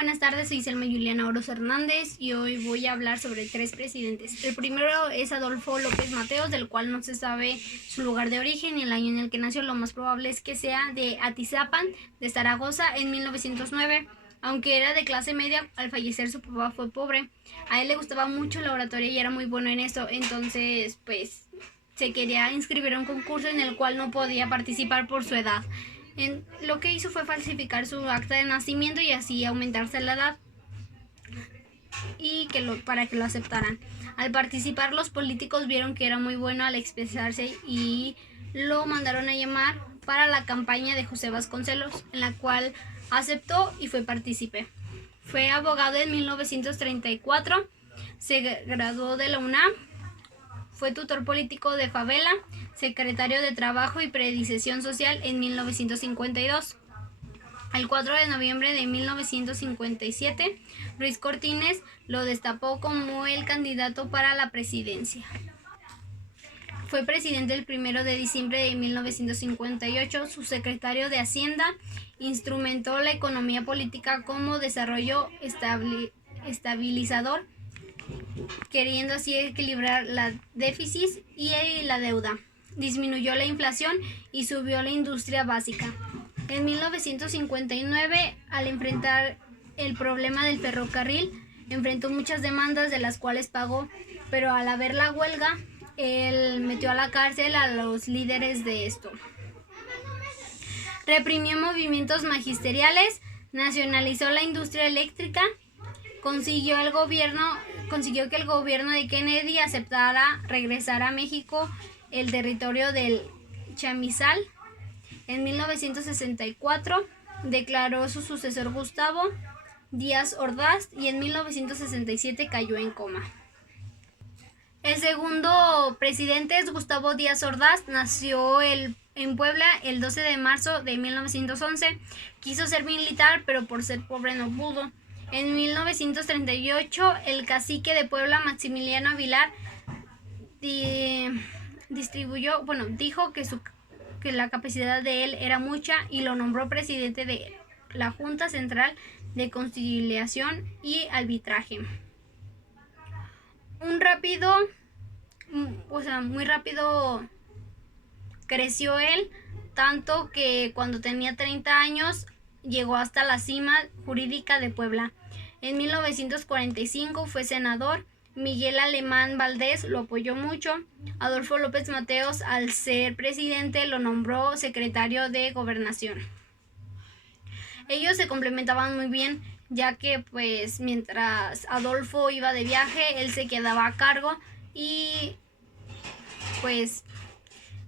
Buenas tardes, soy Selma Juliana Oroz Hernández y hoy voy a hablar sobre tres presidentes. El primero es Adolfo López Mateos, del cual no se sabe su lugar de origen y el año en el que nació. Lo más probable es que sea de Atizapán, de Zaragoza, en 1909. Aunque era de clase media, al fallecer su papá fue pobre. A él le gustaba mucho la oratoria y era muy bueno en eso, entonces se quería inscribir a un concurso en el cual no podía participar por su edad. Lo que hizo fue falsificar su acta de nacimiento y así aumentarse la edad y para que lo aceptaran. Al participar, los políticos vieron que era muy bueno al expresarse y lo mandaron a llamar para la campaña de José Vasconcelos, en la cual aceptó y fue partícipe. Fue abogado en 1934, se graduó de la UNAM, fue tutor político de Favela, secretario de Trabajo y Previsión Social en 1952. El 4 de noviembre de 1957, Ruiz Cortines lo destapó como el candidato para la presidencia. Fue presidente el 1 de diciembre de 1958. Su secretario de Hacienda instrumentó la economía política como desarrollo estabilizador, queriendo así equilibrar la déficit y la deuda. Disminuyó la inflación y subió la industria básica. En 1959, al enfrentar el problema del ferrocarril, enfrentó muchas demandas de las cuales pagó, pero al haber la huelga, él metió a la cárcel a los líderes de esto. Reprimió movimientos magisteriales, nacionalizó la industria eléctrica, consiguió que el gobierno de Kennedy aceptara regresar a México el territorio del Chamizal. En 1964 declaró su sucesor Gustavo Díaz Ordaz y en 1967 cayó en coma. El segundo presidente es Gustavo Díaz Ordaz. Nació en Puebla el 12 de marzo de 1911. Quiso ser militar, pero por ser pobre no pudo. En 1938, el cacique de Puebla, Maximiliano Avilar, dijo que la capacidad de él era mucha y lo nombró presidente de la Junta Central de Conciliación y Arbitraje. Muy rápido creció él, tanto que cuando tenía 30 años llegó hasta la cima jurídica de Puebla. En 1945 fue senador. Miguel Alemán Valdés lo apoyó mucho. Adolfo López Mateos, al ser presidente, lo nombró secretario de Gobernación. Ellos se complementaban muy bien, ya que mientras Adolfo iba de viaje, él se quedaba a cargo y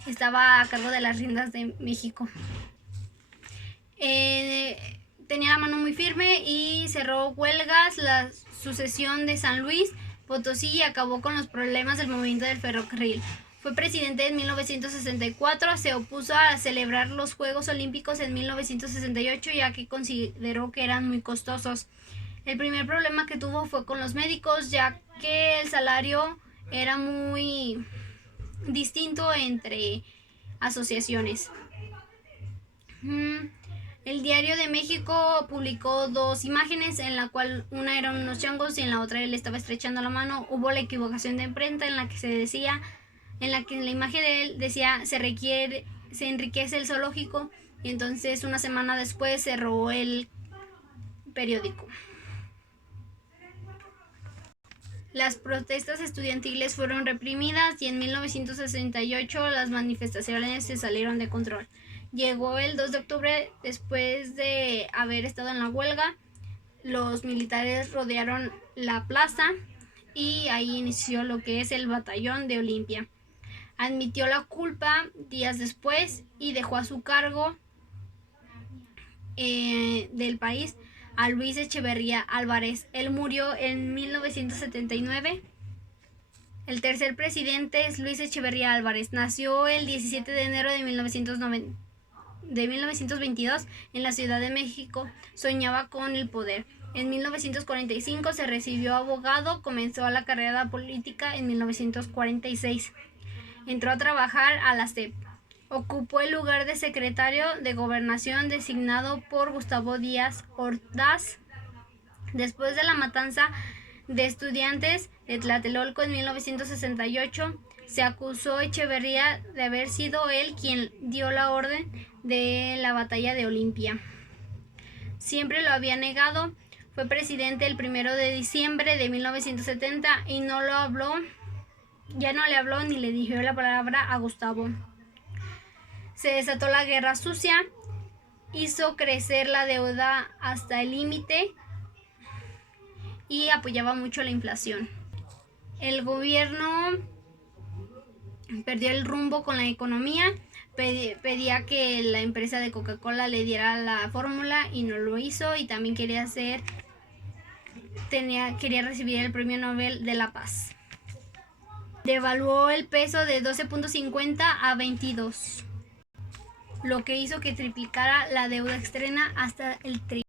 estaba a cargo de las riendas de México. Tenía la mano muy firme y cerró huelgas, la sucesión de San Luis Potosí y acabó con los problemas del movimiento del ferrocarril. Fue presidente en 1964, se opuso a celebrar los Juegos Olímpicos en 1968 ya que consideró que eran muy costosos. El primer problema que tuvo fue con los médicos, ya que el salario era muy distinto entre asociaciones. El Diario de México publicó dos imágenes, en la cual una eran unos changos y en la otra él estaba estrechando la mano. Hubo la equivocación de imprenta en la que la imagen de él decía se enriquece el zoológico, y entonces una semana después cerró el periódico. Las protestas estudiantiles fueron reprimidas y en 1968 las manifestaciones se salieron de control. Llegó el 2 de octubre, después de haber estado en la huelga, los militares rodearon la plaza y ahí inició lo que es el batallón de Olimpia. Admitió la culpa días después y dejó a su cargo del país a Luis Echeverría Álvarez. Él murió en 1979. El tercer presidente es Luis Echeverría Álvarez. Nació el 17 de enero de 1922 en la Ciudad de México. Soñaba con el poder. En 1945 se recibió abogado, comenzó la carrera política en 1946. Entró a trabajar a la SEP. Ocupó el lugar de secretario de Gobernación designado por Gustavo Díaz Ordaz. Después de la matanza de estudiantes de Tlatelolco en 1968, se acusó a Echeverría de haber sido él quien dio la orden de la batalla de Olimpia. Siempre lo había negado. Fue presidente el 1 de diciembre de 1970 y ya no le habló ni le dirigió la palabra a Gustavo. Se desató la guerra sucia, hizo crecer la deuda hasta el límite y apoyaba mucho la inflación. El gobierno perdió el rumbo con la economía, pedía que la empresa de Coca-Cola le diera la fórmula y no lo hizo, y también quería recibir el Premio Nobel de la Paz. Devaluó el peso de 12.50 a 22, lo que hizo que triplicara la deuda externa hasta el triple.